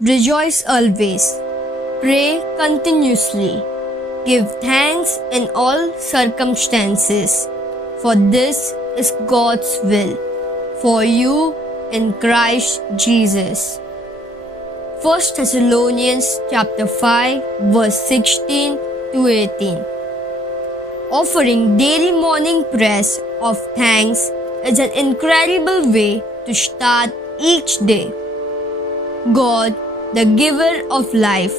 Rejoice always. Pray continuously. Give thanks in all circumstances, for this is God's will for you in Christ Jesus. 1 Thessalonians chapter 5 verse 16 to 18. Offering daily morning prayers of thanks is an incredible way to start each day. God, the giver of life,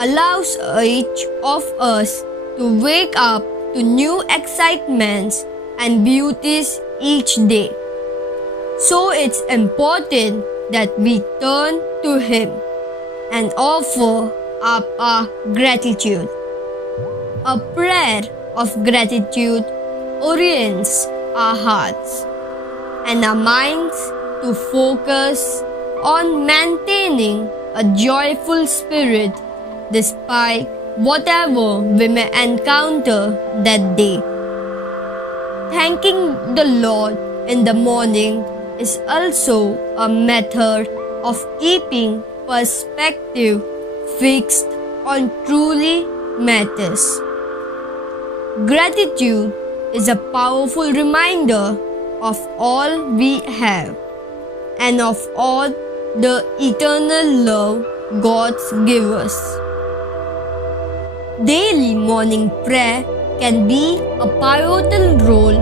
allows each of us to wake up to new excitements and beauties each day. So it's important that we turn to Him and offer up our gratitude. A prayer of gratitude orients our hearts and our minds to focus on maintaining a joyful spirit despite whatever we may encounter that day. Thanking the Lord in the morning is also a method of keeping perspective fixed on truly matters. Gratitude is a powerful reminder of all we have and of all the eternal love God gives us. Daily morning prayer can be a pivotal role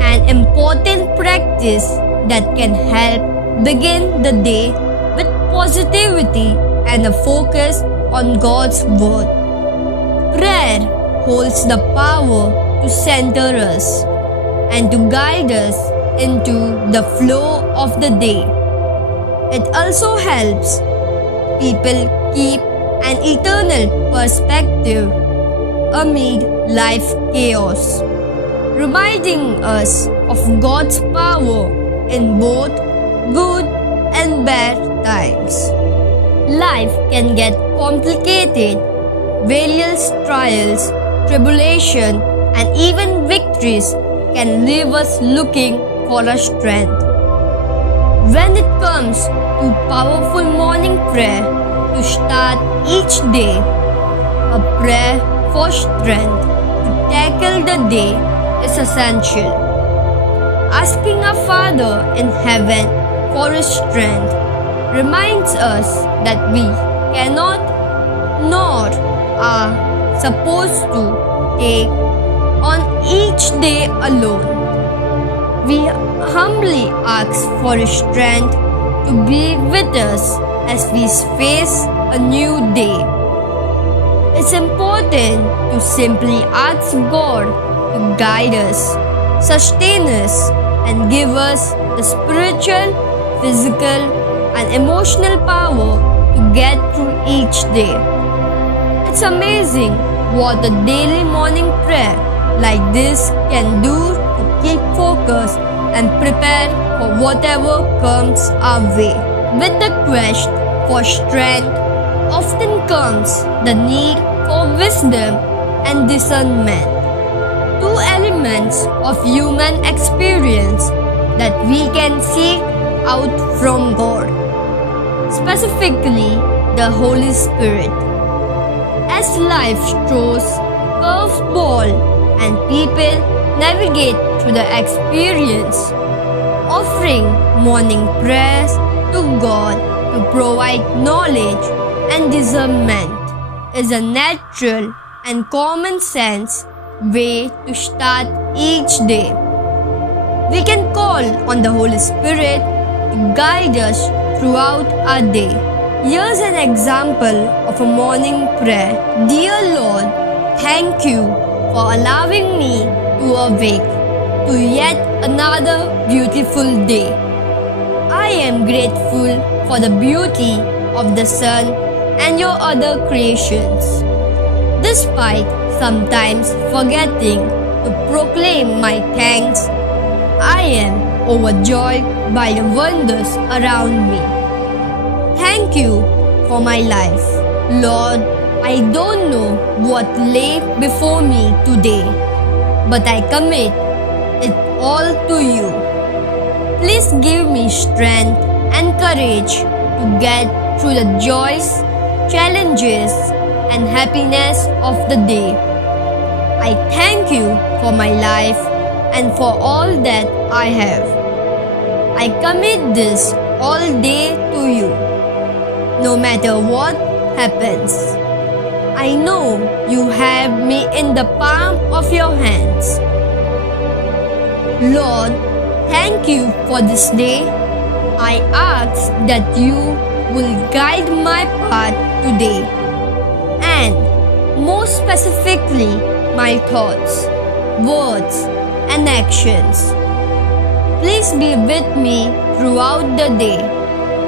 and important practice that can help begin the day with positivity and a focus on God's Word. Prayer holds the power to center us and to guide us into the flow of the day. It also helps people keep an eternal perspective amid life chaos, reminding us of God's power in both good and bad times. Life can get complicated. Various trials, tribulation, and even victories can leave us looking for a strength. When it comes to powerful morning prayer to start each day, a prayer for strength to tackle the day is essential. Asking our Father in heaven for His strength reminds us that we cannot nor are supposed to take on each day alone. We humbly ask for His strength to be with us as we face a new day. It's important to simply ask God to guide us, sustain us, and give us the spiritual, physical, and emotional power to get through each day. It's amazing what a daily morning prayer like this can do to keep focused and prepare for whatever comes our way. With the quest for strength often comes the need for wisdom and discernment, two elements of human experience that we can seek out from God, specifically the Holy Spirit. As life throws curveball and people navigate through the experience, offering morning prayers to God to provide knowledge and discernment is a natural and common sense way to start each day. We can call on the Holy Spirit to guide us throughout our day. Here's an example of a morning prayer. Dear Lord, thank you for allowing me to awake to yet another beautiful day. I am grateful for the beauty of the sun and your other creations. Despite sometimes forgetting to proclaim my thanks, I am overjoyed by the wonders around me. Thank you for my life. Lord, I don't know what lay before me today, but I commit it all to you. Please give me strength and courage to get through the joys, challenges, and happiness of the day. I thank you for my life and for all that I have. I commit this all day to you. No matter what happens, I know you have me in the palm of your hands. Lord, thank you for this day. I ask that you will guide my path today, and more specifically, my thoughts, words, and actions. Please be with me throughout the day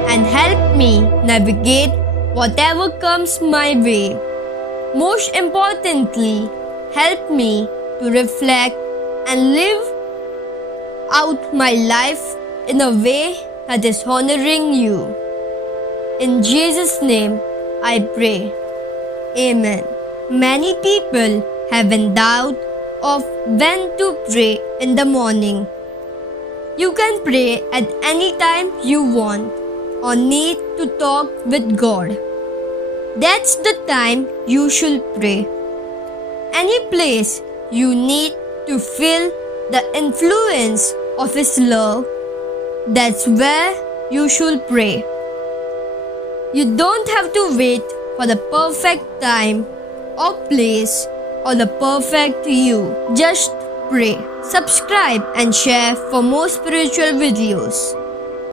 and help me navigate whatever comes my way. Most importantly, help me to reflect and live out my life in a way that is honoring you. In Jesus' name, I pray. Amen. Many people have in doubt of when to pray in the morning. You can pray at any time you want or need to talk with God. That's the time you should pray. Any place you need to feel the influence of His love, that's where you should pray. You don't have to wait for the perfect time or place or the perfect you. Just pray. Subscribe and share for more spiritual videos.